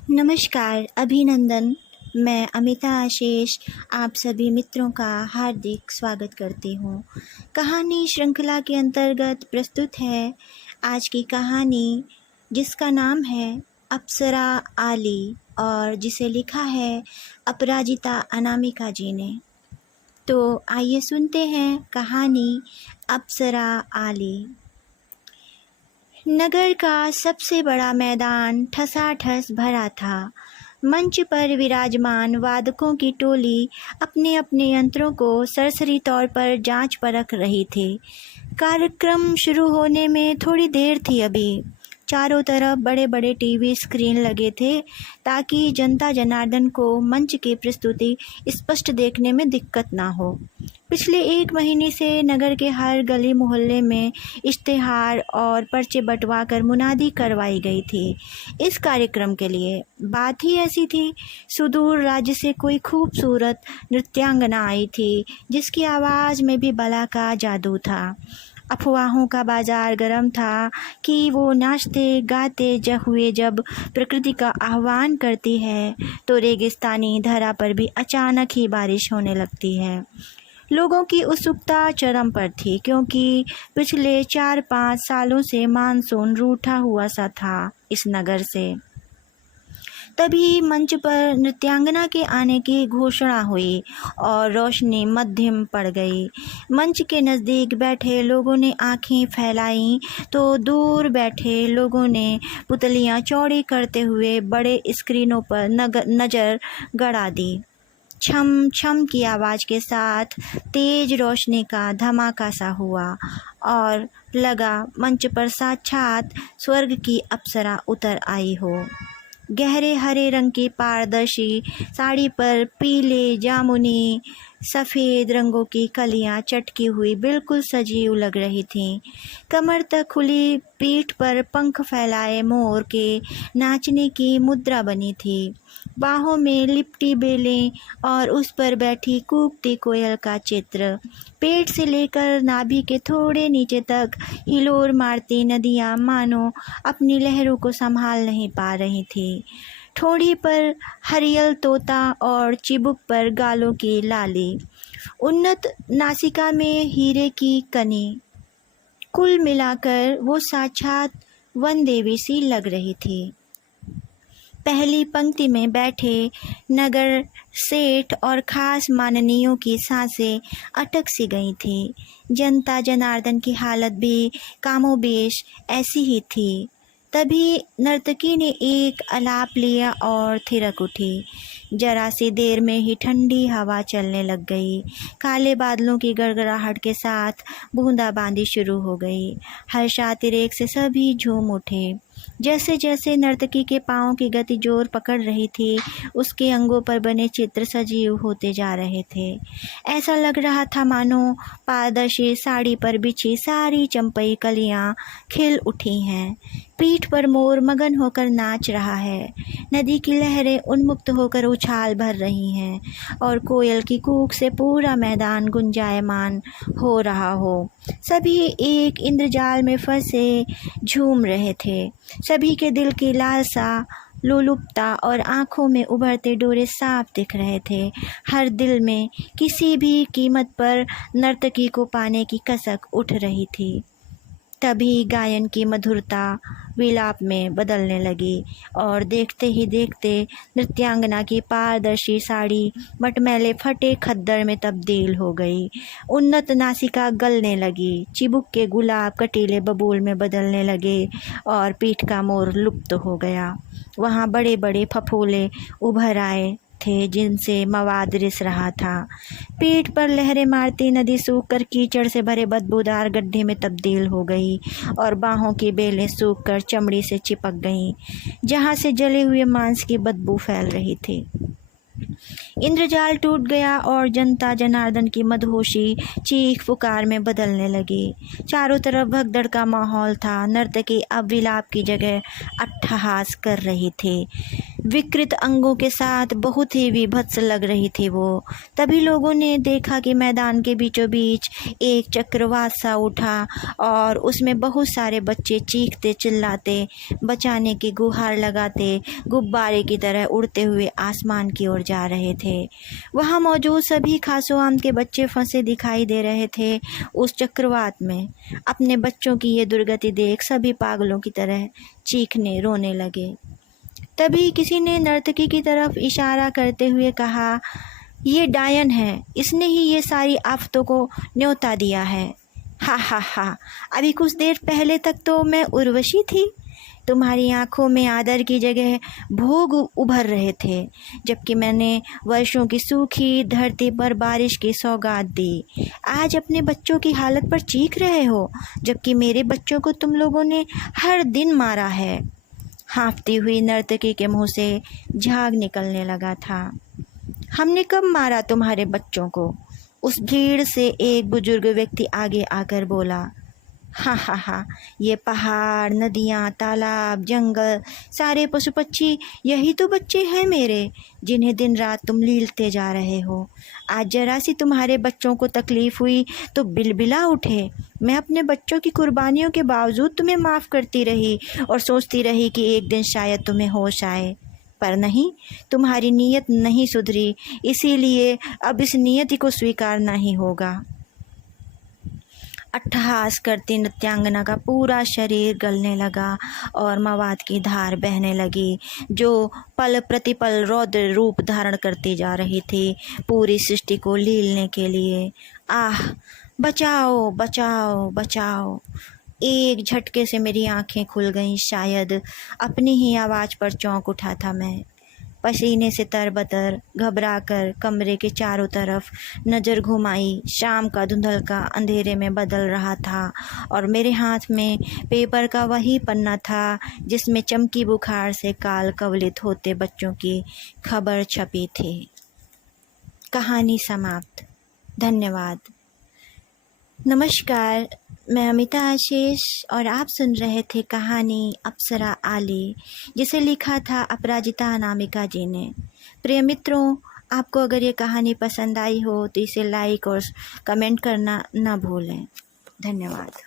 नमस्कार, अभिनंदन। मैं अमिता आशीष आप सभी मित्रों का हार्दिक स्वागत करती हूँ। कहानी श्रृंखला के अंतर्गत प्रस्तुत है आज की कहानी, जिसका नाम है अप्सरा आली और जिसे लिखा है अपराजिता अनामिका जी ने। तो आइए सुनते हैं कहानी अप्सरा आली। नगर का सबसे बड़ा मैदान ठसाठस भरा था। मंच पर विराजमान वादकों की टोली अपने अपने यंत्रों को सरसरी तौर पर जांच परख रही थी। कार्यक्रम शुरू होने में थोड़ी देर थी अभी। चारों तरफ बड़े बड़े टीवी स्क्रीन लगे थे ताकि जनता जनार्दन को मंच की प्रस्तुति स्पष्ट देखने में दिक्कत ना हो। पिछले 1 महीने से नगर के हर गली मोहल्ले में इश्तेहार और पर्चे बंटवा कर मुनादी करवाई गई थी इस कार्यक्रम के लिए। बात ही ऐसी थी, सुदूर राज्य से कोई खूबसूरत नृत्यांगना आई थी जिसकी आवाज़ में भी बला का जादू था। अफवाहों का बाजार गर्म था कि वो नाचते गाते हुए जब प्रकृति का आह्वान करती है तो रेगिस्तानी धरा पर भी अचानक ही बारिश होने लगती है। लोगों की उत्सुकता चरम पर थी क्योंकि पिछले 4-5 सालों से मानसून रूठा हुआ सा था इस नगर से। तभी मंच पर नृत्यांगना के आने की घोषणा हुई और रोशनी मध्यम पड़ गई। मंच के नज़दीक बैठे लोगों ने आंखें फैलाईं तो दूर बैठे लोगों ने पुतलियां चौड़ी करते हुए बड़े स्क्रीनों पर नज़र गड़ा दी। छम छम की आवाज़ के साथ तेज रोशनी का धमाका सा हुआ और लगा मंच पर साक्षात स्वर्ग की अप्सरा उतर आई हो। गहरे हरे रंग की पारदर्शी साड़ी पर पीले, जामुनी, सफ़ेद रंगों की कलियां चटकी हुई बिल्कुल सजीव लग रही थीं। कमर तक खुली पीठ पर पंख फैलाए मोर के नाचने की मुद्रा बनी थी। बाहों में लिपटी बेलें और उस पर बैठी कूकती कोयल का चित्र। पेट से लेकर नाभि के थोड़े नीचे तक हिलोर मारती नदियाँ मानो अपनी लहरों को संभाल नहीं पा रही थी। ठोड़ी पर हरियल तोता और चिबुक पर गालों की लाली, उन्नत नासिका में हीरे की कनी। कुल मिलाकर वो साक्षात वन देवी सी लग रही थी। पहली पंक्ति में बैठे नगर सेठ और खास माननीयों की सांसें अटक सी गई थी। जनता जनार्दन की हालत भी कामोबेश ऐसी ही थी। तभी नर्तकी ने एक आलाप लिया और थिरक उठी। जरा सी देर में ही ठंडी हवा चलने लग गई। काले बादलों की गड़गड़ाहट के साथ बूंदाबांदी शुरू हो गई। हर्षातिरेक से सभी झूम उठे। जैसे जैसे नर्तकी के पाँव की गति जोर पकड़ रही थी, उसके अंगों पर बने चित्र सजीव होते जा रहे थे। ऐसा लग रहा था मानो पारदर्शी साड़ी पर बिछी सारी चंपई कलियां खिल उठी हैं। पीठ पर मोर मगन होकर नाच रहा है। नदी की लहरें उन्मुक्त होकर उछाल भर रही हैं और कोयल की कूक से पूरा मैदान गुंजायमान हो रहा हो। सभी एक इंद्रजाल में फंसे झूम रहे थे। सभी के दिल की लालसा, लोलुपता और आँखों में उभरते डोरे साफ दिख रहे थे। हर दिल में किसी भी कीमत पर नर्तकी को पाने की कसक उठ रही थी। तभी गायन की मधुरता विलाप में बदलने लगी और देखते ही देखते नृत्यांगना की पारदर्शी साड़ी मटमैले फटे खद्दर में तब्दील हो गई। उन्नत नासिका गलने लगी, चिबुक के गुलाब कटीले बबूल में बदलने लगे और पीठ का मोर लुप्त हो गया। वहाँ बड़े बड़े फफोले उभर आए थे जिनसे मवाद रिस रहा था। पीठ पर लहरें मारती नदी सूखकर कीचड़ से भरे बदबूदार गड्ढे में तब्दील हो गई और बाहों की बेलें सूखकर चमड़ी से चिपक गईं, जहाँ से जले हुए मांस की बदबू फैल रही थी। इंद्रजाल टूट गया और जनता जनार्दन की मदहोशी चीख पुकार में बदलने लगी। चारों तरफ भगदड़ का माहौल था। नर्तकी अब विलाप की जगह अट्टहास कर रही थी। विकृत अंगों के साथ बहुत ही विभत्स लग रही थी वो। तभी लोगों ने देखा कि मैदान के बीचों बीच एक चक्रवात सा उठा और उसमें बहुत सारे बच्चे चीखते चिल्लाते, बचाने की गुहार लगाते, गुब्बारे की तरह उड़ते हुए आसमान की ओर जा रहे थे। वहाँ मौजूद सभी खासोआम के बच्चे फंसे दिखाई दे रहे थे उस चक्रवात में। अपने बच्चों की ये दुर्गति देख सभी पागलों की तरह चीखने रोने लगे। तभी किसी ने नर्तकी की तरफ इशारा करते हुए कहा, ये डायन है, इसने ही ये सारी आफतों को न्योता दिया है। हा हा हा, अभी कुछ देर पहले तक तो मैं उर्वशी थी। तुम्हारी आंखों में आदर की जगह भोग उभर रहे थे, जबकि मैंने वर्षों की सूखी धरती पर बारिश की सौगात दी। आज अपने बच्चों की हालत पर चीख रहे हो, जबकि मेरे बच्चों को तुम लोगों ने हर दिन मारा है। हाँफती हुई नर्तकी के मुंह से झाग निकलने लगा था। हमने कब मारा तुम्हारे बच्चों को? उस भीड़ से एक बुजुर्ग व्यक्ति आगे आकर बोला। हा हा हा, ये पहाड़, नदियाँ, तालाब, जंगल, सारे पशु पक्षी, यही तो बच्चे हैं मेरे, जिन्हें दिन रात तुम लीलते जा रहे हो। आज जरा सी तुम्हारे बच्चों को तकलीफ़ हुई तो बिलबिला उठे। मैं अपने बच्चों की कुर्बानियों के बावजूद तुम्हें माफ़ करती रही और सोचती रही कि एक दिन शायद तुम्हें होश आए, पर नहीं, तुम्हारी नीयत नहीं सुधरी, इसीलिए अब इस नियति को स्वीकारना ही होगा। अट्टहास करती नृत्यांगना का पूरा शरीर गलने लगा और मवाद की धार बहने लगी, जो पल प्रतिपल रौद्र रूप धारण करती जा रही थी, पूरी सृष्टि को लीलने के लिए। आह, बचाओ बचाओ बचाओ! एक झटके से मेरी आंखें खुल गईं। शायद अपनी ही आवाज़ पर चौंक उठा था मैं। पसीने से तरबतर घबराकर कमरे के चारों तरफ नज़र घुमाई। शाम का धुंधलका अंधेरे में बदल रहा था और मेरे हाथ में पेपर का वही पन्ना था जिसमें चमकी बुखार से काल कवलित होते बच्चों की खबर छपी थी। कहानी समाप्त। धन्यवाद। नमस्कार, मैं अमिता आशीष और आप सुन रहे थे कहानी अप्सरा आली, जिसे लिखा था अपराजिता अनामिका जी ने। प्रिय मित्रों, आपको अगर ये कहानी पसंद आई हो तो इसे लाइक और कमेंट करना न भूलें। धन्यवाद।